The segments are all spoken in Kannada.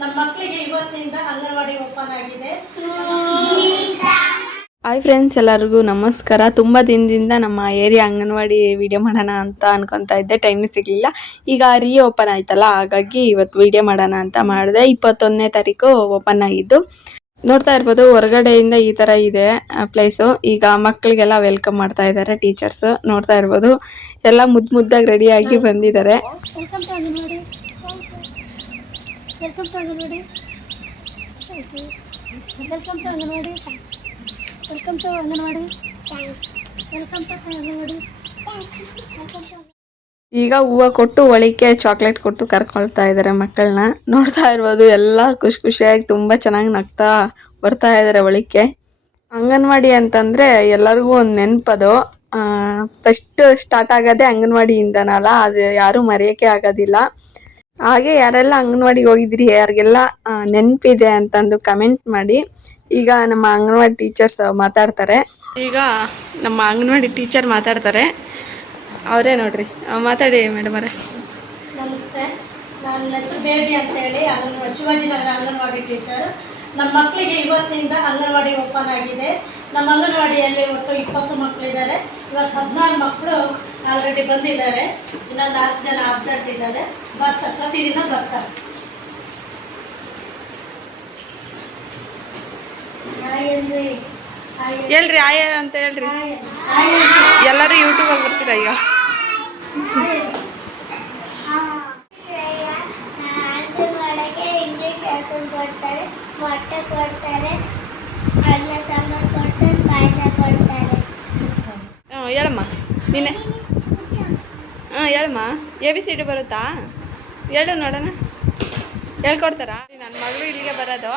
ನಮ್ಮ ಮಕ್ಕಳಿಗೆ ಇವತ್ತಿನಿಂದ ಅಂಗನವಾಡಿ ಓಪನ್ ಆಗಿದೆ. ಹಾಯ್ ಫ್ರೆಂಡ್ಸ್, ಎಲ್ಲರಿಗೂ ನಮಸ್ಕಾರ. ತುಂಬ ದಿನದಿಂದ ನಮ್ಮ ಏರಿಯಾ ಅಂಗನವಾಡಿ ವಿಡಿಯೋ ಮಾಡೋಣ ಅಂತ ಅನ್ಕೊತಾ ಇದ್ದೆ, ಟೈಮ್ ಸಿಗಲಿಲ್ಲ. ಈಗ ಓಪನ್ ಆಯ್ತಲ್ಲ, ಹಾಗಾಗಿ ಇವತ್ತು ವಿಡಿಯೋ ಮಾಡೋಣ ಅಂತ ಮಾಡಿದೆ. 21ನೇ ತಾರೀಕು ಓಪನ್ ಆಗಿದ್ದು. ನೋಡ್ತಾ ಇರ್ಬೋದು, ಹೊರಗಡೆಯಿಂದ ಈ ಥರ ಇದೆ ಪ್ಲೇಸು. ಈಗ ಮಕ್ಕಳಿಗೆಲ್ಲ ವೆಲ್ಕಮ್ ಮಾಡ್ತಾ ಇದ್ದಾರೆ ಟೀಚರ್ಸ್. ನೋಡ್ತಾ ಇರ್ಬೋದು, ಎಲ್ಲ ಮುದ್ದಾಗಿ ರೆಡಿಯಾಗಿ ಬಂದಿದ್ದಾರೆ. ಈಗ ಹೂವು ಕೊಟ್ಟು ಒಳಿಕೆ ಚಾಕ್ಲೇಟ್ ಕೊಟ್ಟು ಕರ್ಕೊಳ್ತಾ ಇದ್ದಾರೆ ಮಕ್ಕಳನ್ನ. ನೋಡ್ತಾ ಇರ್ಬೋದು, ಎಲ್ಲ ಖುಷಿಯಾಗಿ ತುಂಬ ಚೆನ್ನಾಗಿ ನಗ್ತಾ ಬರ್ತಾ ಇದ್ದಾರೆ ಒಳಿಕೆ. ಅಂಗನವಾಡಿ ಅಂತಂದರೆ ಎಲ್ಲರಿಗೂ ಒಂದು ನೆನಪದು. ಫಸ್ಟ್ ಸ್ಟಾರ್ಟ್ ಆಗೋದೇ ಅಂಗನವಾಡಿಯಿಂದನಲ್ಲ, ಅದು ಯಾರೂ ಮರೆಯೋಕ್ಕೆ ಆಗೋದಿಲ್ಲ. ಹಾಗೆ ಯಾರೆಲ್ಲ ಅಂಗನವಾಡಿಗೆ ಹೋಗಿದ್ರಿ, ಯಾರಿಗೆಲ್ಲ ನೆನಪಿದೆ ಅಂತಂದು ಕಮೆಂಟ್ ಮಾಡಿ. ಈಗ ನಮ್ಮ ಅಂಗನವಾಡಿ ಟೀಚರ್ಸ್ ಮಾತಾಡ್ತಾರೆ. ಈಗ ನಮ್ಮ ಅಂಗನವಾಡಿ ಟೀಚರ್ ಮಾತಾಡ್ತಾರೆ. ಅವರೇ ನೋಡ್ರಿ, ಮಾತಾಡಿ ಮೇಡಮ್ ಅವರೇ. ನಮಸ್ತೆ, ನನ್ನ ಹೆಸರು ಬೇಬಿ ಅಂತೇಳಿ ಶಿವಾಜಿನಗರ ಅಂಗನವಾಡಿ ಟೀಚರ್. ನಮ್ಮ ಮಕ್ಕಳಿಗೆ ಇವತ್ತಿನಿಂದ ಅಂಗನವಾಡಿ ಓಪನ್ ಆಗಿದೆ. ನಮ್ಮ ಅಂಗನವಾಡಿಯಲ್ಲಿ ಒಟ್ಟು 20 ಮಕ್ಕಳಿದ್ದಾರೆ. ಇವತ್ತು 14 ಮಕ್ಕಳು ಆಲ್ರೆಡಿ ಬಂದಿದ್ದಾರೆ. ಇನ್ನೊಂದು 4 ಜನ ಅಬ್ಸೆಂಟ್ ಇದ್ದಾರೆ. ಪ್ರತಿದಿನ ಬರ್ತಾರೆ. ಹೇಳ್ರಿ ಆಯ ಅಂತ ಹೇಳ್ರಿ. ಎಲ್ಲರೂ ಯೂಟ್ಯೂಬಲ್ಲಿ ಬರ್ತೀರಾ ಈಗ? ಹೇಳಮ್ಮ ನೀನೆ. ಹೇಳಮ್ಮ, ABCD ಬರುತ್ತಾ? ಹೇಳು ನೋಡೋಣ. ಹೇಳ್ಕೊಡ್ತಾರಾ? ನನ್ನ ಮಗಳು ಇಲ್ಲಿಗೆ ಬರೋದು.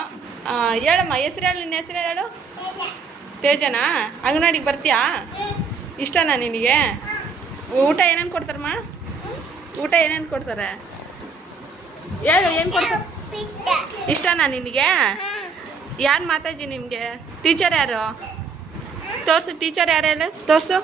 ಹೇಳಮ್ಮ, ಹೆಸ್ರು ಹೇಳು. ನಿನ್ನ ಹೆಸ್ರು ಹೇಳು. ತೇಜನಾ? ಅಂಗನವಾಡಿಗೆ ಬರ್ತೀಯಾ? ಇಷ್ಟನಾ ನಿನಗೆ? ಊಟ ಏನೇನು ಕೊಡ್ತಾರಮ್ಮ? ಊಟ ಏನೇನು ಕೊಡ್ತಾರೆ ಹೇಳು. ಏನು ಕೊಡ್ತಾರೆ? ಇಷ್ಟನಾ ನಿನಗೆ? ಯಾರು ಮಾತಾಜಿ ನಿಮಗೆ? ಟೀಚರ್ ಯಾರು? ತೋರಿಸು, ಟೀಚರ್ ಯಾರು ಹೇಳು. ತೋರಿಸು.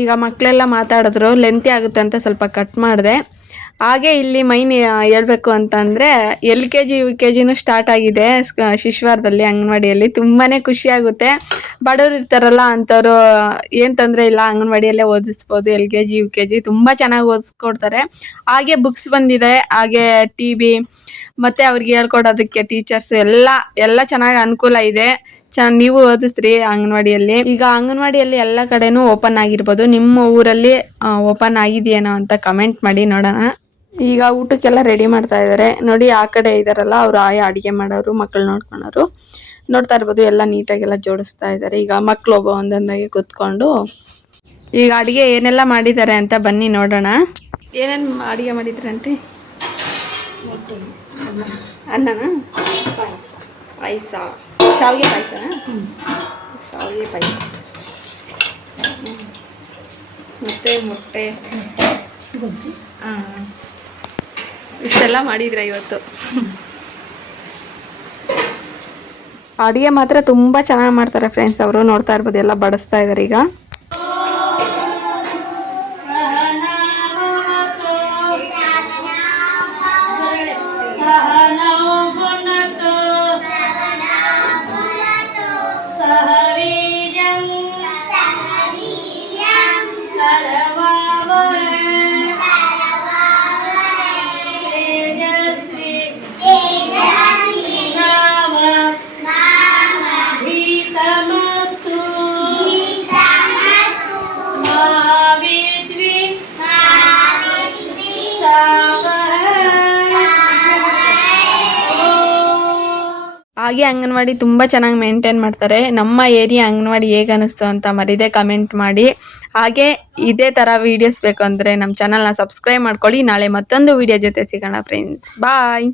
ಈಗ ಮಕ್ಕಳೆಲ್ಲ ಮಾತಾಡಿದ್ರು, ಲೆಂತಿ ಆಗುತ್ತೆ ಅಂತ ಸ್ವಲ್ಪ ಕಟ್ ಮಾಡಿದೆ. ಹಾಗೆ ಇಲ್ಲಿ ಮೈನ್ ಹೇಳ್ಬೇಕು ಅಂತಂದರೆ LKG UKGನೂ ಸ್ಟಾರ್ಟ್ ಆಗಿದೆ ಶಿಶ್ವಾರದಲ್ಲಿ ಅಂಗನವಾಡಿಯಲ್ಲಿ. ತುಂಬಾ ಖುಷಿಯಾಗುತ್ತೆ. ಬಡವರು ಇರ್ತಾರಲ್ಲ ಅಂಥವ್ರು ಏನು ತೊಂದರೆ ಇಲ್ಲ, ಅಂಗನವಾಡಿಯಲ್ಲೇ ಓದಿಸ್ಬೋದು. LKG UKG ತುಂಬ ಚೆನ್ನಾಗಿ ಓದಿಸ್ಕೊಡ್ತಾರೆ. ಹಾಗೆ ಬುಕ್ಸ್ ಬಂದಿದೆ, ಹಾಗೆ TV ಮತ್ತು ಅವ್ರಿಗೆ ಹೇಳ್ಕೊಡೋದಕ್ಕೆ ಟೀಚರ್ಸ್ ಎಲ್ಲ ಚೆನ್ನಾಗಿ ಅನುಕೂಲ ಇದೆ. ನೀವು ಓದಿಸ್ರಿ ಅಂಗನವಾಡಿಯಲ್ಲಿ. ಈಗ ಅಂಗನವಾಡಿಯಲ್ಲಿ ಎಲ್ಲ ಕಡೆನೂ ಓಪನ್ ಆಗಿರ್ಬೋದು. ನಿಮ್ಮ ಊರಲ್ಲಿ ಓಪನ್ ಆಗಿದೆಯೇನೋ ಅಂತ ಕಮೆಂಟ್ ಮಾಡಿ ನೋಡೋಣ. ಈಗ ಊಟಕ್ಕೆಲ್ಲ ರೆಡಿ ಮಾಡ್ತಾ ಇದ್ದಾರೆ ನೋಡಿ. ಆ ಕಡೆ ಇದ್ದಾರಲ್ಲ, ಅವರು ಆಯಾ ಅಡುಗೆ ಮಾಡೋರು, ಮಕ್ಕಳು ನೋಡ್ಕೊಳೋರು. ನೋಡ್ತಾ ಇರ್ಬೋದು, ಎಲ್ಲ ನೀಟಾಗೆಲ್ಲ ಜೋಡಿಸ್ತಾ ಇದ್ದಾರೆ. ಈಗ ಮಕ್ಕಳು ಒಂದೊಂದಾಗಿ ಕೂತ್ಕೊಂಡು ಈಗ ಅಡುಗೆ ಏನೆಲ್ಲ ಮಾಡಿದ್ದಾರೆ ಅಂತ ಬನ್ನಿ ನೋಡೋಣ. ಏನೇನು ಅಡುಗೆ ಮಾಡಿದ್ರಂತೆ? ಅನ್ನನಾ? ಪಾಯಸ, ಶಾವಿಗೆ ಪಾಯಸನಾ? ಶಾವಿಗೆ ಪಾಯಸ ಮತ್ತು ಮೊಟ್ಟೆ ಗೊಜ್ಜಿ. ಇಷ್ಟೆಲ್ಲ ಮಾಡಿದ್ರೆ ಇವತ್ತು. ಅಡುಗೆ ಮಾತ್ರ ತುಂಬ ಚೆನ್ನಾಗಿ ಮಾಡ್ತಾರೆ ಫ್ರೆಂಡ್ಸ್ ಅವರು. ನೋಡ್ತಾ ಇರ್ಬೋದು, ಎಲ್ಲ ಬಡಿಸ್ತಾ ಇದ್ದಾರೆ ಈಗ. ಹಾಗೆ ಅಂಗನವಾಡಿ ತುಂಬ ಚೆನ್ನಾಗಿ ಮೇಂಟೈನ್ ಮಾಡ್ತಾರೆ. ನಮ್ಮ ಏರಿಯಾ ಅಂಗನವಾಡಿ ಹೇಗೆ ಅನ್ನಿಸ್ತು ಅಂತ ಮರೀದೆ ಕಮೆಂಟ್ ಮಾಡಿ. ಹಾಗೆ ಇದೇ ಥರ ವೀಡಿಯೋಸ್ ಬೇಕು ಅಂದರೆ ನಮ್ಮ ಚಾನಲ್ನ ಸಬ್ಸ್ಕ್ರೈಬ್ ಮಾಡ್ಕೊಳ್ಳಿ. ನಾಳೆ ಮತ್ತೊಂದು ವೀಡಿಯೋ ಜೊತೆ ಸಿಗೋಣ ಫ್ರೆಂಡ್ಸ್. ಬಾಯ್.